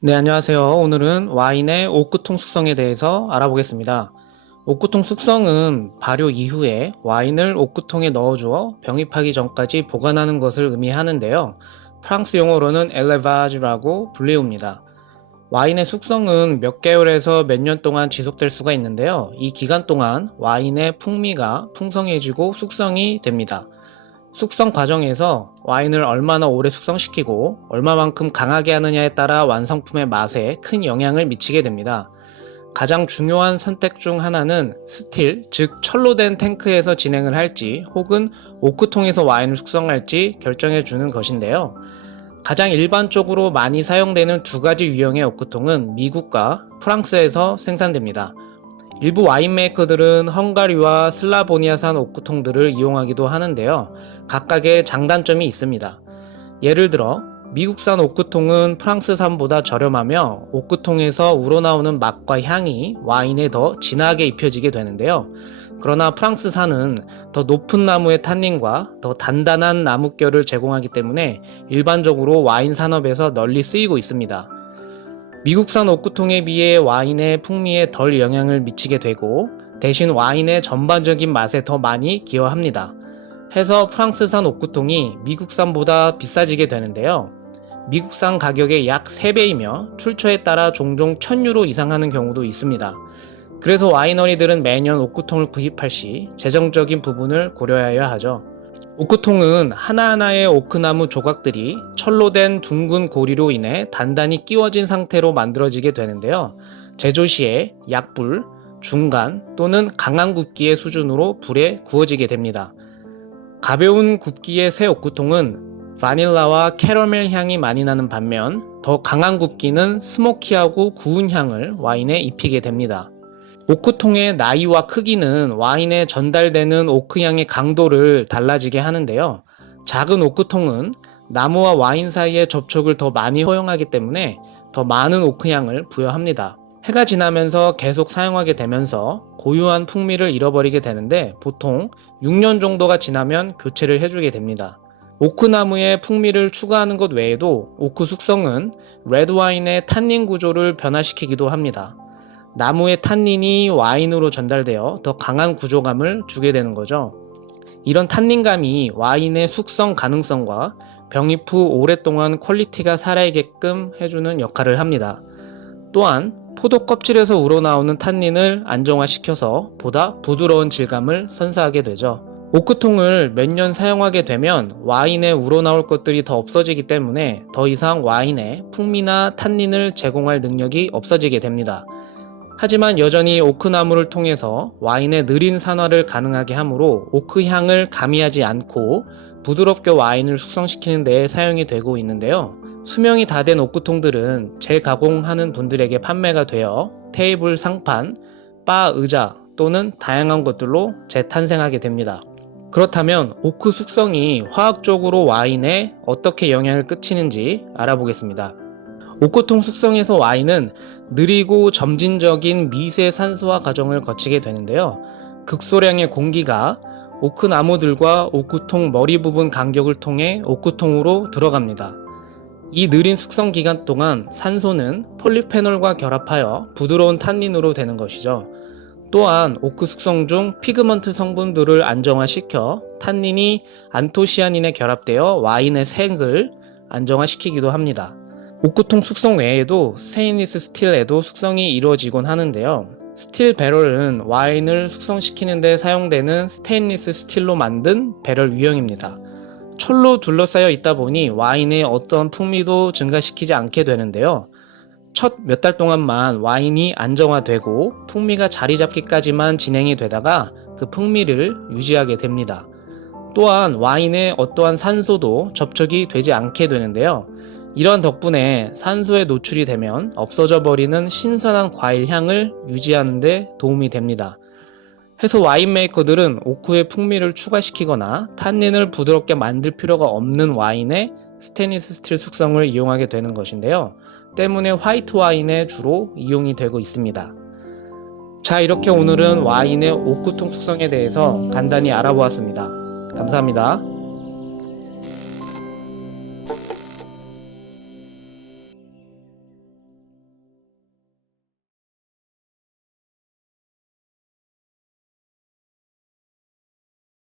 네, 안녕하세요. 오늘은 와인의 오크통 숙성에 대해서 알아보겠습니다. 오크통 숙성은 발효 이후에 와인을 오크통에 넣어주어 병입하기 전까지 보관하는 것을 의미하는데요. 프랑스 용어로는 엘레바주라고 불리웁니다. 와인의 숙성은 몇 개월에서 몇 년 동안 지속될 수가 있는데요. 이 기간 동안 와인의 풍미가 풍성해지고 숙성이 됩니다. 숙성 과정에서 와인을 얼마나 오래 숙성시키고 얼마만큼 강하게 하느냐에 따라 완성품의 맛에 큰 영향을 미치게 됩니다. 가장 중요한 선택 중 하나는 스틸, 즉 철로 된 탱크에서 진행을 할지 혹은 오크통에서 와인을 숙성할지 결정해 주는 것인데요. 가장 일반적으로 많이 사용되는 두 가지 유형의 오크통은 미국과 프랑스에서 생산됩니다. 일부 와인 메이커들은 헝가리와 슬라보니아산 오크통들을 이용하기도 하는데요. 각각의 장단점이 있습니다. 예를 들어 미국산 오크통은 프랑스산보다 저렴하며 오크통에서 우러나오는 맛과 향이 와인에 더 진하게 입혀지게 되는데요. 그러나 프랑스산은 더 높은 나무의 탄닌과 더 단단한 나뭇결을 제공하기 때문에 일반적으로 와인 산업에서 널리 쓰이고 있습니다. 미국산 오크통에 비해 와인의 풍미에 덜 영향을 미치게 되고 대신 와인의 전반적인 맛에 더 많이 기여합니다. 해서 프랑스산 오크통이 미국산보다 비싸지게 되는데요. 미국산 가격의 약 3배이며 출처에 따라 종종 1000유로 이상 하는 경우도 있습니다. 그래서 와이너리들은 매년 오크통을 구입할 시 재정적인 부분을 고려해야 하죠. 오크통은 하나하나의 오크나무 조각들이 철로 된 둥근 고리로 인해 단단히 끼워진 상태로 만들어지게 되는데요. 제조 시에 약불, 중간 또는 강한 굽기의 수준으로 불에 구워지게 됩니다. 가벼운 굽기의 새 오크통은 바닐라와 캐러멜 향이 많이 나는 반면 더 강한 굽기는 스모키하고 구운 향을 와인에 입히게 됩니다. 오크통의 나이와 크기는 와인에 전달되는 오크향의 강도를 달라지게 하는데요. 작은 오크통은 나무와 와인 사이의 접촉을 더 많이 허용하기 때문에 더 많은 오크향을 부여합니다. 해가 지나면서 계속 사용하게 되면서 고유한 풍미를 잃어버리게 되는데 보통 6년 정도가 지나면 교체를 해주게 됩니다. 오크나무의 풍미를 추가하는 것 외에도 오크 숙성은 레드와인의 탄닌 구조를 변화시키기도 합니다. 나무의 탄닌이 와인으로 전달되어 더 강한 구조감을 주게 되는 거죠. 이런 탄닌감이 와인의 숙성 가능성과 병입 후 오랫동안 퀄리티가 살아있게끔 해주는 역할을 합니다. 또한 포도 껍질에서 우러나오는 탄닌을 안정화시켜서 보다 부드러운 질감을 선사하게 되죠. 오크통을 몇 년 사용하게 되면 와인에 우러나올 것들이 더 없어지기 때문에 더 이상 와인에 풍미나 탄닌을 제공할 능력이 없어지게 됩니다. 하지만 여전히 오크나무를 통해서 와인의 느린 산화를 가능하게 하므로 오크 향을 가미하지 않고 부드럽게 와인을 숙성시키는 데 사용이 되고 있는데요. 수명이 다 된 오크통들은 재가공하는 분들에게 판매가 되어 테이블 상판, 바 의자 또는 다양한 것들로 재탄생하게 됩니다. 그렇다면 오크 숙성이 화학적으로 와인에 어떻게 영향을 끼치는지 알아보겠습니다. 오크통 숙성에서 와인은 느리고 점진적인 미세 산소화 과정을 거치게 되는데요. 극소량의 공기가 오크나무들과 오크통 머리 부분 간격을 통해 오크통으로 들어갑니다. 이 느린 숙성 기간 동안 산소는 폴리페놀과 결합하여 부드러운 탄닌으로 되는 것이죠. 또한 오크 숙성 중 피그먼트 성분들을 안정화시켜 탄닌이 안토시아닌에 결합되어 와인의 색을 안정화시키기도 합니다. 오크통 숙성 외에도 스테인리스 스틸에도 숙성이 이루어지곤 하는데요. 스틸 배럴은 와인을 숙성시키는 데 사용되는 스테인리스 스틸로 만든 배럴 유형입니다. 철로 둘러싸여 있다 보니 와인의 어떤 풍미도 증가시키지 않게 되는데요. 첫 몇 달 동안만 와인이 안정화되고 풍미가 자리 잡기까지만 진행이 되다가 그 풍미를 유지하게 됩니다. 또한 와인에 어떠한 산소도 접촉이 되지 않게 되는데요. 이런 덕분에 산소에 노출이 되면 없어져 버리는 신선한 과일 향을 유지하는 데 도움이 됩니다. 해서 와인 메이커들은 오크의 풍미를 추가시키거나 탄닌을 부드럽게 만들 필요가 없는 와인에 스테인리스 스틸 숙성을 이용하게 되는 것인데요. 때문에 화이트 와인에 주로 이용이 되고 있습니다. 자, 이렇게 오늘은 와인의 오크통 숙성에 대해서 간단히 알아보았습니다. 감사합니다.